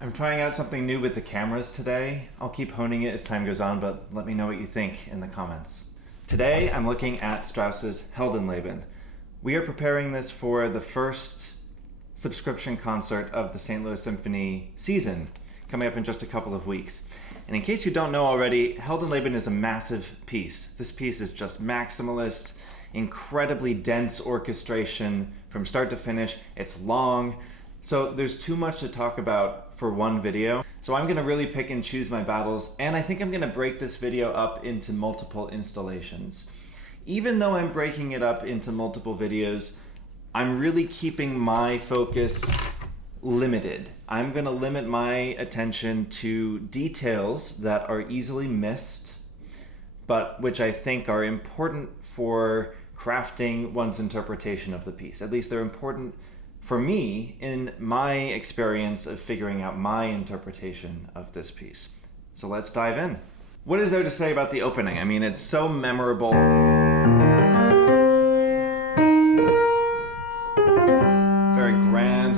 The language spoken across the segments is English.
I'm trying out something new with the cameras today. I'll keep honing it as time goes on, but let me know what you think in the comments. Today, I'm looking at Strauss's Heldenleben. We are preparing this for the first subscription concert of the St. Louis Symphony season, coming up in just a couple of weeks. And in case you don't know already, Heldenleben is a massive piece. This piece is just maximalist, incredibly dense orchestration from start to finish. It's long, so there's too much to talk about for one video. So I'm gonna really pick and choose my battles, and I think I'm gonna break this video up into multiple installations. Even though I'm breaking it up into multiple videos, I'm really keeping my focus limited. I'm gonna limit my attention to details that are easily missed, but which I think are important for crafting one's interpretation of the piece. At least they're important for me in my experience of figuring out my interpretation of this piece. So let's dive in. What is there to say about the opening? I mean, it's so memorable. Very grand.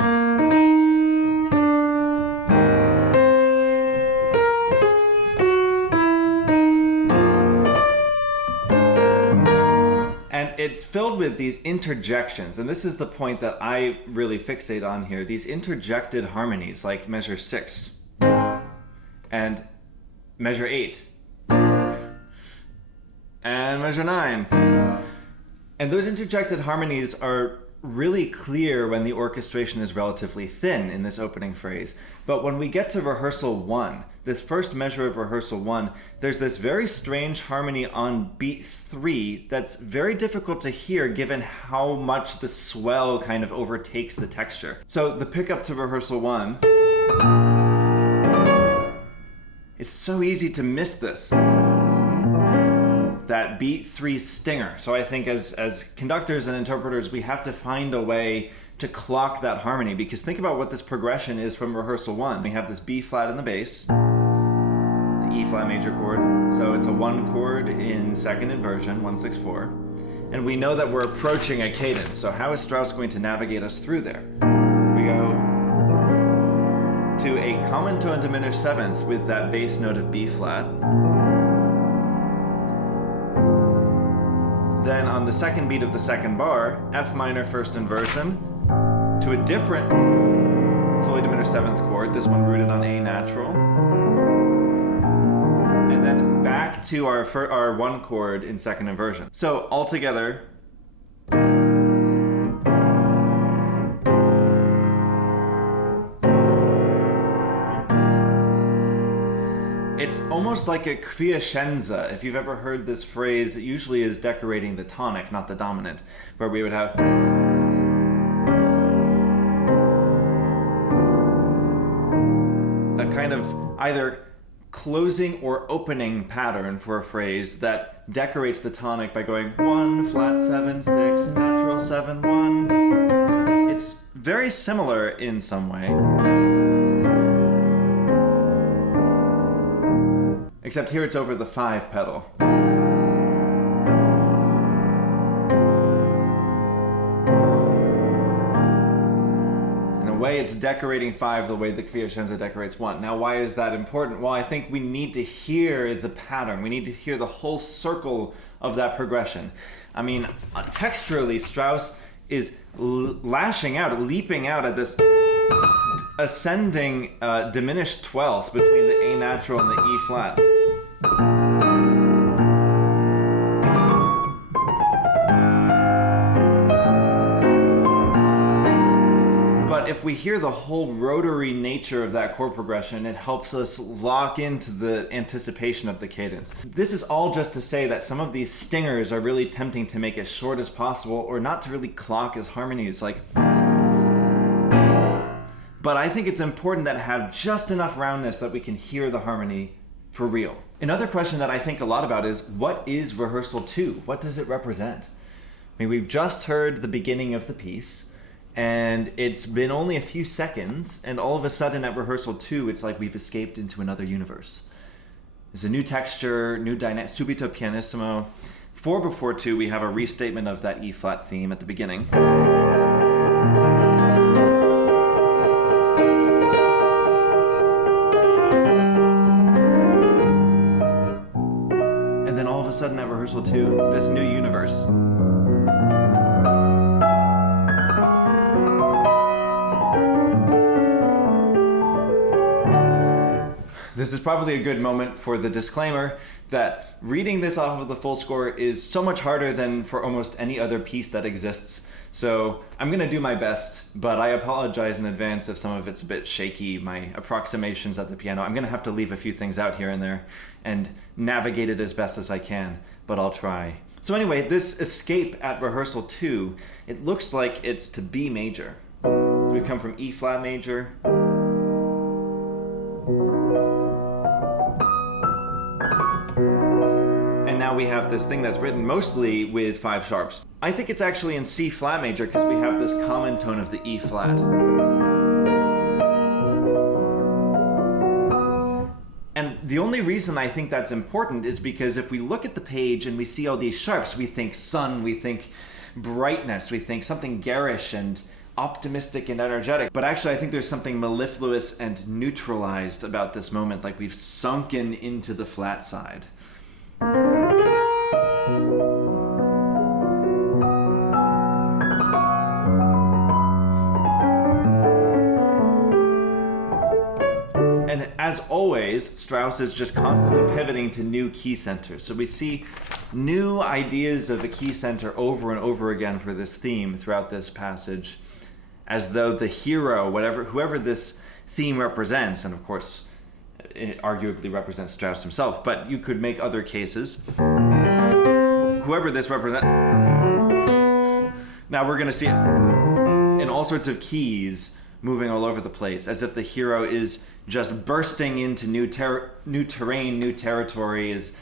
It's filled with these interjections, and this is the point that I really fixate on here. These interjected harmonies, like measure 6 and measure 8 and measure 9. And those interjected harmonies are really clear when the orchestration is relatively thin in this opening phrase. But when we get to rehearsal 1, this first measure of rehearsal 1, there's this very strange harmony on beat 3 that's very difficult to hear given how much the swell kind of overtakes the texture. So the pickup to rehearsal 1, it's so easy to miss this. That beat 3 stinger. So I think as conductors and interpreters, we have to find a way to clock that harmony, because think about what this progression is from rehearsal 1. We have this B flat in the bass, the E flat major chord. So it's a 1 chord in second inversion, 1-6-4. And we know that we're approaching a cadence. So how is Strauss going to navigate us through there? We go to a common tone diminished seventh with that bass note of B flat. Then on the second beat of the second bar, F minor first inversion to a different fully diminished seventh chord, this one rooted on A natural. And then back to our 1 chord in second inversion. So altogether, it's almost like a crescenza. If you've ever heard this phrase, it usually is decorating the tonic, not the dominant, where we would have a kind of either closing or opening pattern for a phrase that decorates the tonic by going 1, flat 7, 6, natural 7, 1. It's very similar in some way. Except here it's over the 5 pedal. In a way, it's decorating 5 the way the crescenza decorates 1. Now, why is that important? Well, I think we need to hear the pattern. We need to hear the whole circle of that progression. I mean, texturally, Strauss is lashing out, leaping out at this ascending diminished 12th between the A natural and the E flat. But if we hear the whole rotary nature of that chord progression, it helps us lock into the anticipation of the cadence. This is all just to say that some of these stingers are really tempting to make as short as possible or not to really clock as harmonies. But I think it's important that have just enough roundness that we can hear the harmony for real. Another question that I think a lot about is, what is rehearsal 2? What does it represent? I mean, we've just heard the beginning of the piece, and it's been only a few seconds, and all of a sudden at rehearsal 2, it's like we've escaped into another universe. There's a new texture, new dynamic, subito pianissimo. 4 before 2, we have a restatement of that E flat theme at the beginning. a sudden at rehearsal 2, this new universe. This is probably a good moment for the disclaimer that reading this off of the full score is so much harder than for almost any other piece that exists. So I'm going to do my best, but I apologize in advance if some of it's a bit shaky, my approximations at the piano. I'm going to have to leave a few things out here and there and navigate it as best as I can, but I'll try. So anyway, this escape at rehearsal 2, it looks like it's to B major. We've come from E flat major, now we have this thing that's written mostly with 5 sharps. I think it's actually in C flat major because we have this common tone of the E flat. And the only reason I think that's important is because if we look at the page and we see all these sharps, we think sun, we think brightness, we think something garish and optimistic and energetic. But actually I think there's something mellifluous and neutralized about this moment, like we've sunken into the flat side. And as always, Strauss is just constantly pivoting to new key centers. So we see new ideas of a key center over and over again for this theme throughout this passage, as though the hero, whoever this theme represents, and of course, it arguably represents Strauss himself, but you could make other cases. Whoever this represents, now we're going to see it in all sorts of keys moving all over the place, as if the hero is just bursting into new terrain, new territory, is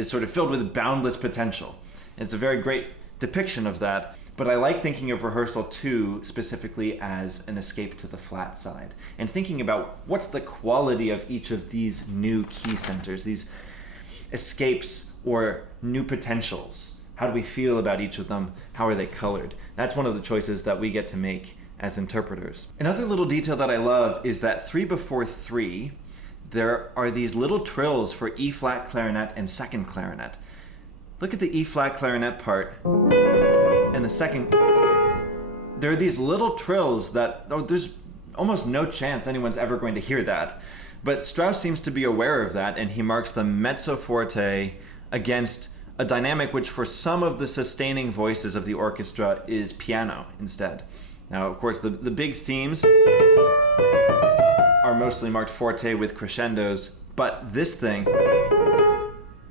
sort of filled with boundless potential. It's a very great depiction of that. But I like thinking of rehearsal 2 specifically as an escape to the flat side, and thinking about what's the quality of each of these new key centers, these escapes or new potentials. How do we feel about each of them? How are they colored? That's one of the choices that we get to make as interpreters. Another little detail that I love is that 3 before 3, there are these little trills for E flat clarinet and second clarinet. Look at the E flat clarinet part. And the second, there are these little trills that, there's almost no chance anyone's ever going to hear that. But Strauss seems to be aware of that, and he marks the mezzo forte against a dynamic which for some of the sustaining voices of the orchestra is piano instead. Now, of course, the big themes are mostly marked forte with crescendos, but this thing,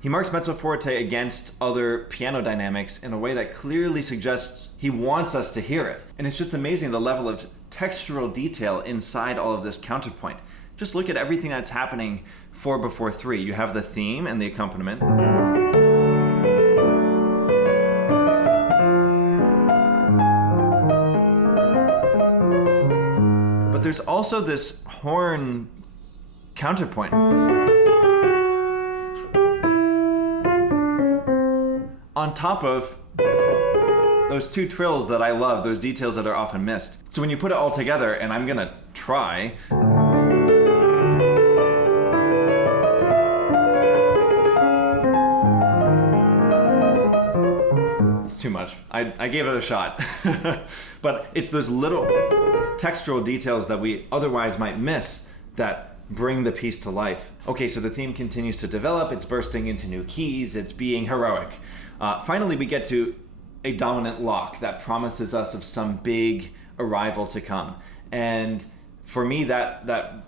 he marks mezzo forte against other piano dynamics in a way that clearly suggests he wants us to hear it. And it's just amazing the level of textural detail inside all of this counterpoint. Just look at everything that's happening 4 before 3. You have the theme and the accompaniment. But there's also this horn counterpoint. On top of those 2 trills that I love, those details that are often missed. So when you put it all together, and I'm gonna try, it's too much. I gave it a shot. But it's those little textural details that we otherwise might miss that bring the piece to life. Okay, so the theme continues to develop, it's bursting into new keys, it's being heroic. Finally, we get to a dominant lock that promises us of some big arrival to come. And for me, that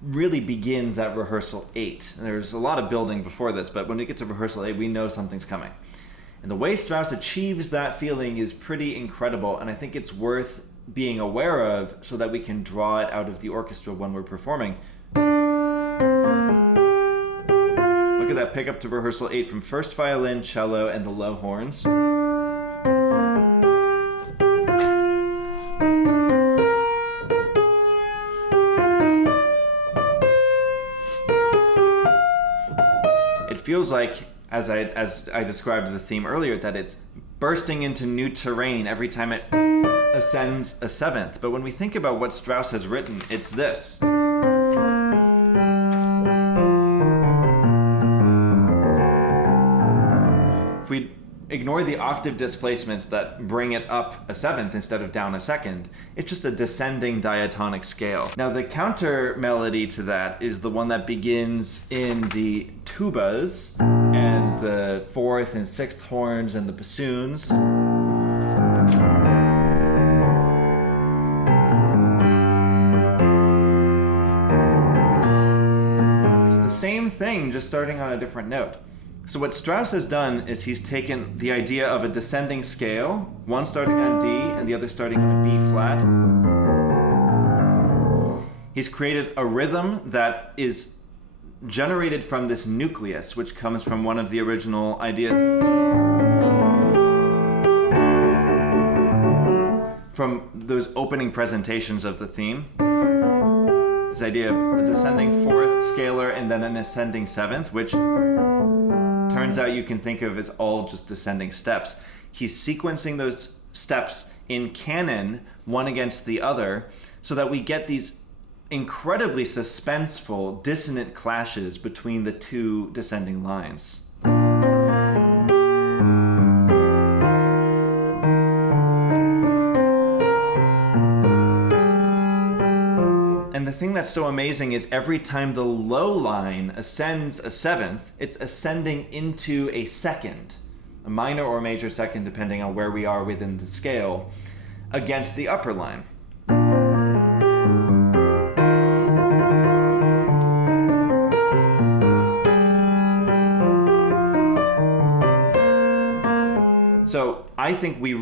really begins at rehearsal 8. There's a lot of building before this, but when we get to rehearsal 8, we know something's coming. And the way Strauss achieves that feeling is pretty incredible, and I think it's worth being aware of so that we can draw it out of the orchestra when we're performing. Look at that pickup to rehearsal 8 from first violin, cello, and the low horns. It feels like, as I described the theme earlier, that it's bursting into new terrain every time it ascends a seventh. But when we think about what Strauss has written, it's this. Ignore the octave displacements that bring it up a seventh instead of down a second. It's just a descending diatonic scale. Now the counter melody to that is the one that begins in the tubas and the fourth and sixth horns and the bassoons. It's the same thing, just starting on a different note. So what Strauss has done is he's taken the idea of a descending scale, one starting on D and the other starting on a B flat. He's created a rhythm that is generated from this nucleus, which comes from one of the original ideas. From those opening presentations of the theme. This idea of a descending fourth scalar and then an ascending seventh, which turns out you can think of as all just descending steps. He's sequencing those steps in canon, one against the other, so that we get these incredibly suspenseful, dissonant clashes between the two descending lines. And the thing that's so amazing is every time the low line ascends a seventh, it's ascending into a second, a minor or major second depending on where we are within the scale, against the upper line. So I think we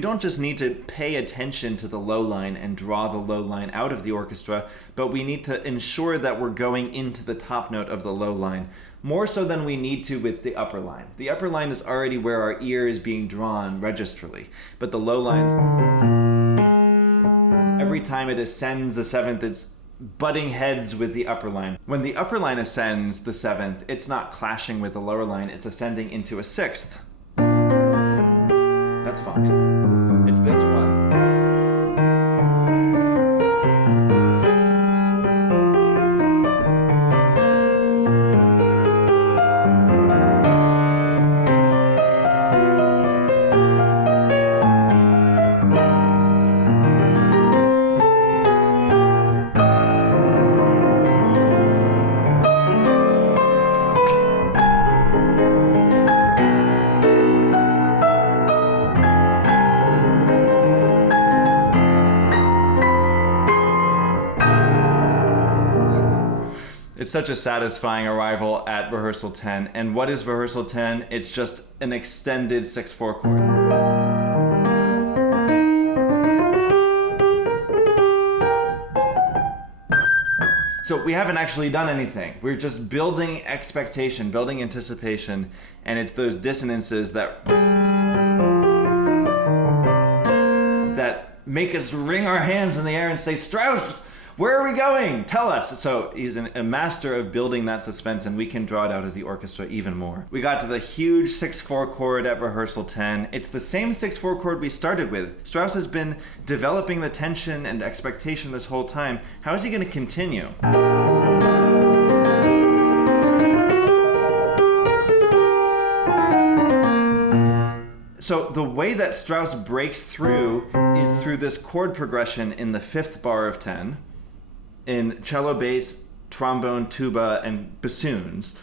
don't just need to pay attention to the low line and draw the low line out of the orchestra, but we need to ensure that we're going into the top note of the low line, more so than we need to with the upper line. The upper line is already where our ear is being drawn registrally, but the low line, every time it ascends a seventh, it's butting heads with the upper line. When the upper line ascends the seventh, it's not clashing with the lower line, it's ascending into a sixth. That's fine. It's this one. It's such a satisfying arrival at rehearsal 10. And what is rehearsal 10? It's just an extended 6/4 chord. So we haven't actually done anything. We're just building expectation, building anticipation, and it's those dissonances that make us wring our hands in the air and say, Strauss, where are we going? Tell us. So he's a master of building that suspense, and we can draw it out of the orchestra even more. We got to the huge 6/4 chord at rehearsal 10. It's the same 6/4 chord we started with. Strauss has been developing the tension and expectation this whole time. How is he going to continue? So the way that Strauss breaks through is through this chord progression in the 5th bar of 10, in cello, bass, trombone, tuba, and bassoons.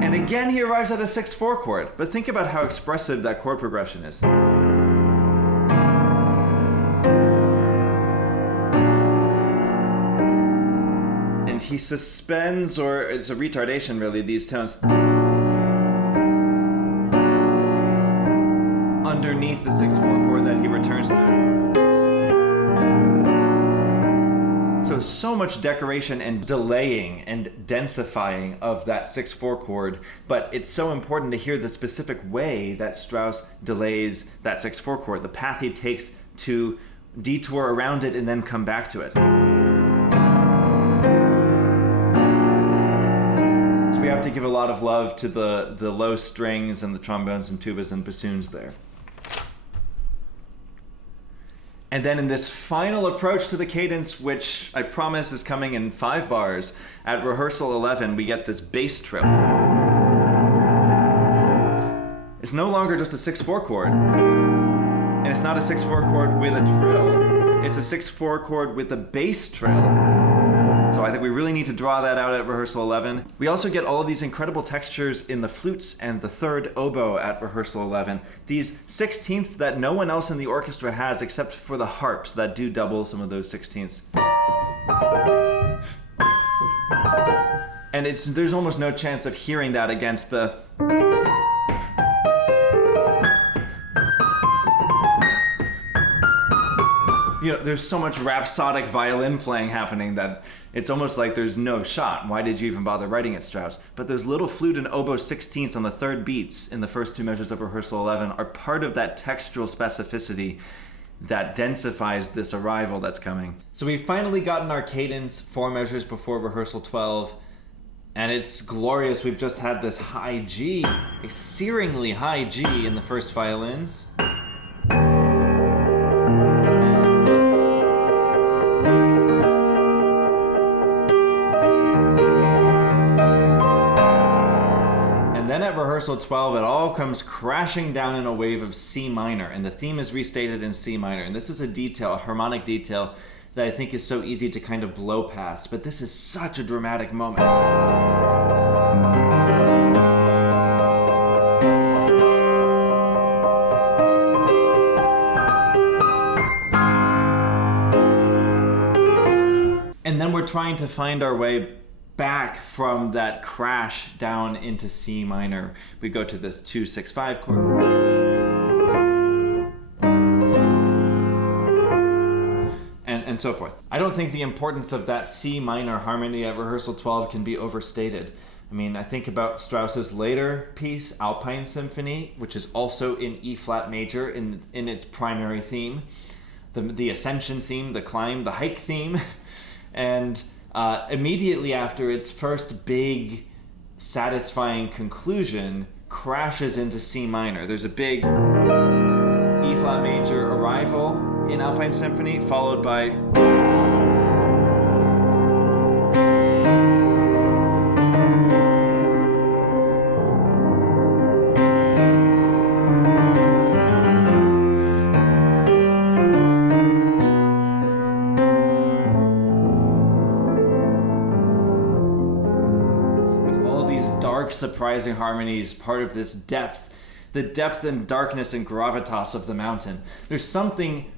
And again, he arrives at a 6/4 chord. But think about how expressive that chord progression is. And he suspends, or it's a retardation really, these tones underneath the 6/4 chord that he returns to. So much decoration and delaying and densifying of that 6/4 chord, but it's so important to hear the specific way that Strauss delays that 6/4 chord, the path he takes to detour around it and then come back to it. So we have to give a lot of love to the low strings and the trombones and tubas and bassoons there. And then in this final approach to the cadence, which I promise is coming in 5 bars, at rehearsal 11, we get this bass trill. It's no longer just a 6/4 chord, and it's not a 6/4 chord with a trill. It's a 6/4 chord with a bass trill. So I think we really need to draw that out at rehearsal 11. We also get all of these incredible textures in the flutes and the third oboe at rehearsal 11. These 16ths that no one else in the orchestra has except for the harps that do double some of those 16ths. And there's almost no chance of hearing that against the... There's so much rhapsodic violin playing happening that it's almost like there's no shot. Why did you even bother writing it, Strauss? But those little flute and oboe 16ths on the third beats in the first 2 measures of rehearsal 11 are part of that textural specificity that densifies this arrival that's coming. So we've finally gotten our cadence 4 measures before rehearsal 12, and it's glorious. We've just had this high G, a searingly high G in the first violins. Rehearsal 12, it all comes crashing down in a wave of C minor, and the theme is restated in C minor. And this is a detail, a harmonic detail, that I think is so easy to kind of blow past, but this is such a dramatic moment. And then we're trying to find our way back from that crash down into C minor. We go to this 2-6-5 chord. And so forth. I don't think the importance of that C minor harmony at rehearsal 12 can be overstated. I mean, I think about Strauss's later piece, Alpensinfonie, which is also in E flat major in its primary theme. The ascension theme, the climb, the hike theme. And immediately after its first big, satisfying conclusion, crashes into C minor. There's a big E flat major arrival in Alpensinfonie, followed by surprising harmonies, part of this depth, the depth and darkness and gravitas of the mountain. There's something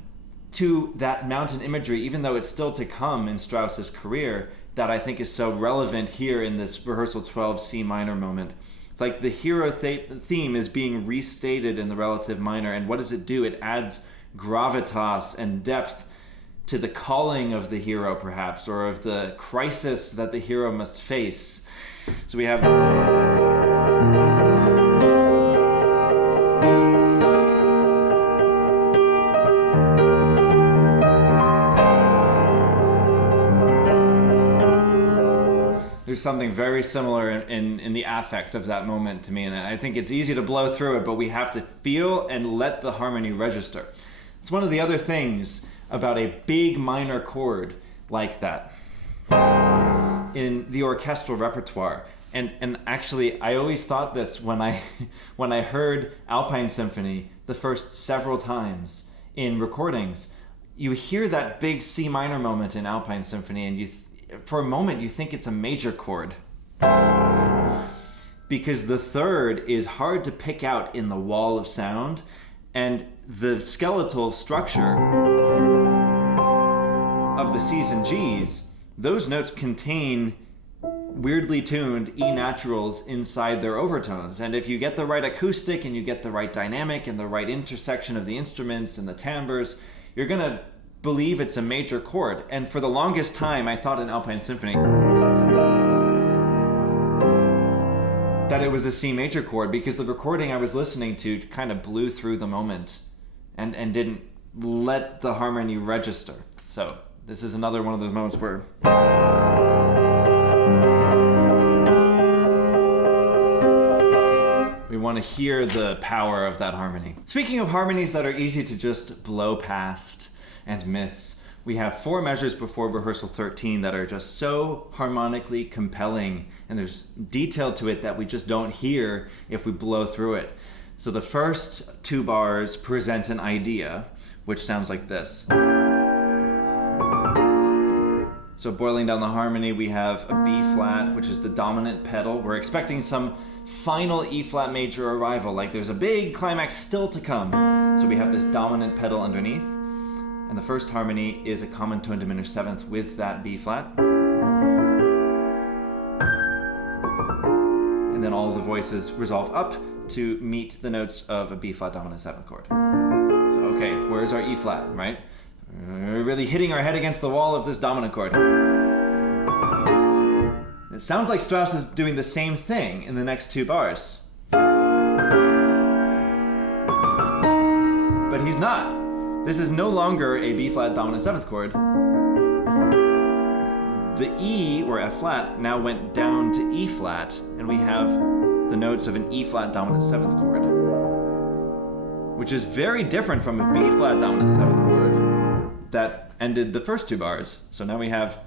to that mountain imagery, even though it's still to come in Strauss's career, that I think is so relevant here in this rehearsal 12 C minor moment. It's like the hero theme is being restated in the relative minor, and what does it do? It adds gravitas and depth to the calling of the hero, perhaps, or of the crisis that the hero must face. So we have there's something very similar in the affect of that moment to me, and I think it's easy to blow through it, but we have to feel and let the harmony register. It's one of the other things about a big minor chord like that in the orchestral repertoire. And actually, I always thought this when I heard Alpensinfonie the first several times in recordings. You hear that big C minor moment in Alpensinfonie, and for a moment you think it's a major chord, because the third is hard to pick out in the wall of sound, and the skeletal structure of the C's and G's, those notes contain weirdly tuned E naturals inside their overtones. And if you get the right acoustic and you get the right dynamic and the right intersection of the instruments and the timbres, you're gonna believe it's a major chord. And for the longest time, I thought in Alpensinfonie that it was a C major chord, because the recording I was listening to kind of blew through the moment and didn't let the harmony register. So this is another one of those moments where we want to hear the power of that harmony. Speaking of harmonies that are easy to just blow past, and miss. We have 4 measures before rehearsal 13 that are just so harmonically compelling, and there's detail to it that we just don't hear if we blow through it. So the first 2 bars present an idea, which sounds like this. So boiling down the harmony, we have a B flat, which is the dominant pedal. We're expecting some final E flat major arrival, like there's a big climax still to come. So we have this dominant pedal underneath, and the first harmony is a common tone diminished 7th with that B flat. And then all the voices resolve up to meet the notes of a B flat dominant 7th chord. So, okay, where's our E flat, right? We're really hitting our head against the wall of this dominant chord. It sounds like Strauss is doing the same thing in the next 2 bars. But he's not. This is no longer a B flat dominant 7th chord. The E, or F flat, now went down to E flat, and we have the notes of an E flat dominant 7th chord, which is very different from a B flat dominant 7th chord that ended the first 2 bars. So now we have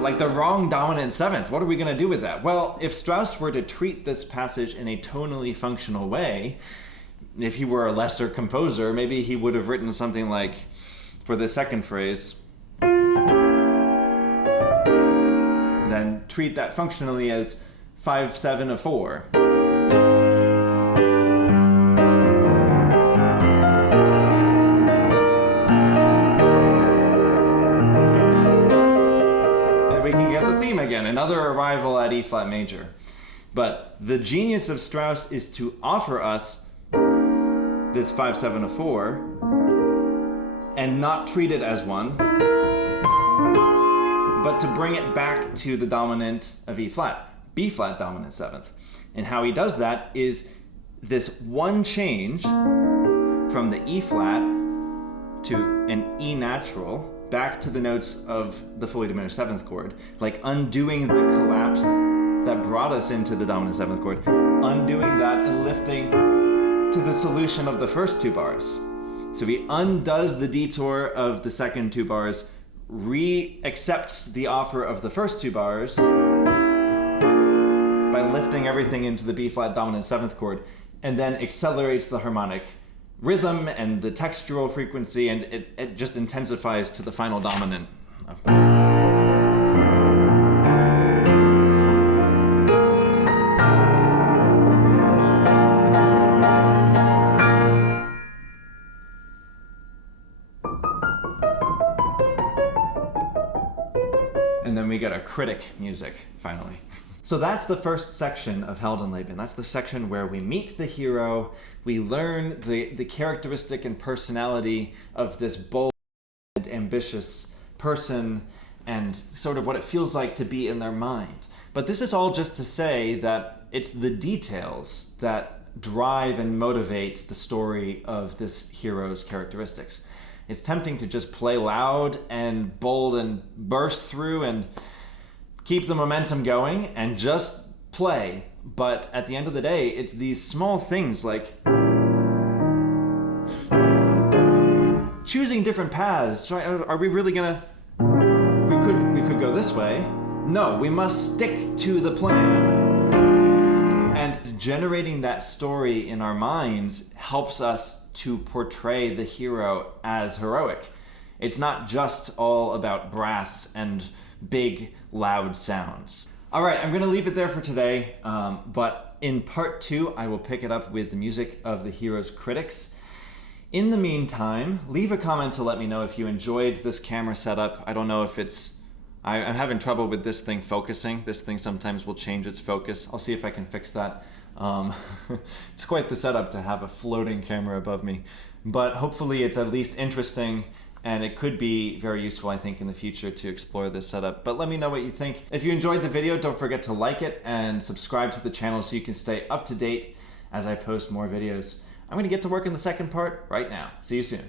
like the wrong dominant 7th. What are we gonna do with that? Well, if Strauss were to treat this passage in a tonally functional way, if he were a lesser composer, maybe he would have written something like, for the second phrase, then treat that functionally as 5/7 of 4. Again, another arrival at E flat major. But the genius of Strauss is to offer us this 5/7 of 4 and not treat it as one, but to bring it back to the dominant of E flat, B flat dominant 7th. And how he does that is this one change from the E flat to an E natural back to the notes of the fully diminished 7th chord, like undoing the collapse that brought us into the dominant 7th chord, undoing that and lifting to the solution of the first 2 bars. So he undoes the detour of the second 2 bars, re-accepts the offer of the first 2 bars by lifting everything into the B flat dominant 7th chord, and then accelerates the harmonic rhythm and the textural frequency, and it just intensifies to the final dominant. And then we get our critic music, finally. So that's the first section of Heldenleben. That's the section where we meet the hero, we learn the characteristic and personality of this bold and ambitious person, and sort of what it feels like to be in their mind. But this is all just to say that it's the details that drive and motivate the story of this hero's characteristics. It's tempting to just play loud and bold and burst through and keep the momentum going and just play. But at the end of the day, it's these small things like choosing different paths. Are we really gonna, we could go this way. No, we must stick to the plan. And generating that story in our minds helps us to portray the hero as heroic. It's not just all about brass and big, loud sounds. All right, I'm gonna leave it there for today, but in part 2, I will pick it up with the music of the hero's critics. In the meantime, leave a comment to let me know if you enjoyed this camera setup. I don't know if I'm having trouble with this thing focusing. This thing sometimes will change its focus. I'll see if I can fix that. It's quite the setup to have a floating camera above me, but hopefully it's at least interesting, and it could be very useful, I think, in the future to explore this setup. But let me know what you think. If you enjoyed the video, don't forget to like it and subscribe to the channel so you can stay up to date as I post more videos. I'm gonna get to work on the second part right now. See you soon.